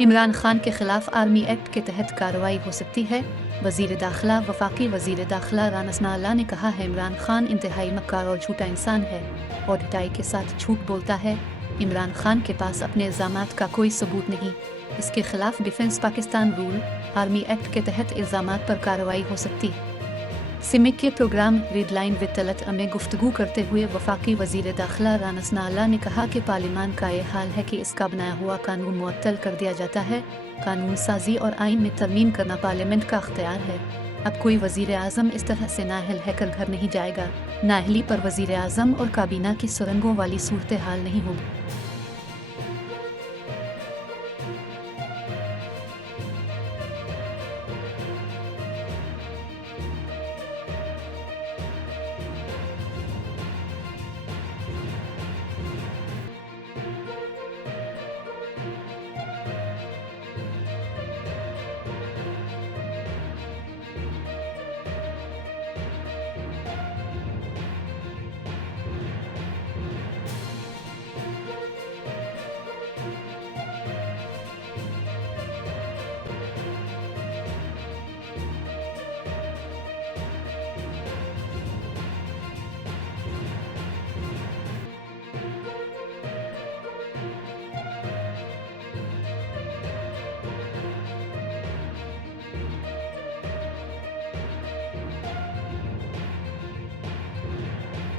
इमरान खान के खिलाफ army act के तहत कार्रवाई हो सकती है। वजीर दाखिला वफाकी वजीर दाखिला राना सनाउल्लाह ने कहा है इमरान खान इंतहाई मक्कार और झूठा इंसान है और ढिठाई के साथ झूठ बोलता है। इमरान खान के पास अपने इल्जामात का कोई सबूत नहीं। इसके खिलाफ defence Pakistan rule army act के तहत इल्जामात पर कार्रवाई हो सकती। सिमिक के प्रोग्राम रेडलाइन विद तलत में गुफ्तगू करते हुए वफाकी वजीर दाखिला राना सनाउल्लाह ने कहा कि पार्लियामान का ये हाल है कि इसका बनाया हुआ कानून मुअत्तल कर दिया जाता है। कानून साजी और आइन में तरमीम करना पार्लियामेंट का अख्तियार है। अब कोई वजीर आज़म इस तरह से नाअहल हैकर घर नहीं जाएगा। नाअहली पर वजीर आज़म और काबीना की सुरंगों वाली सूरत हाल नहीं होगी।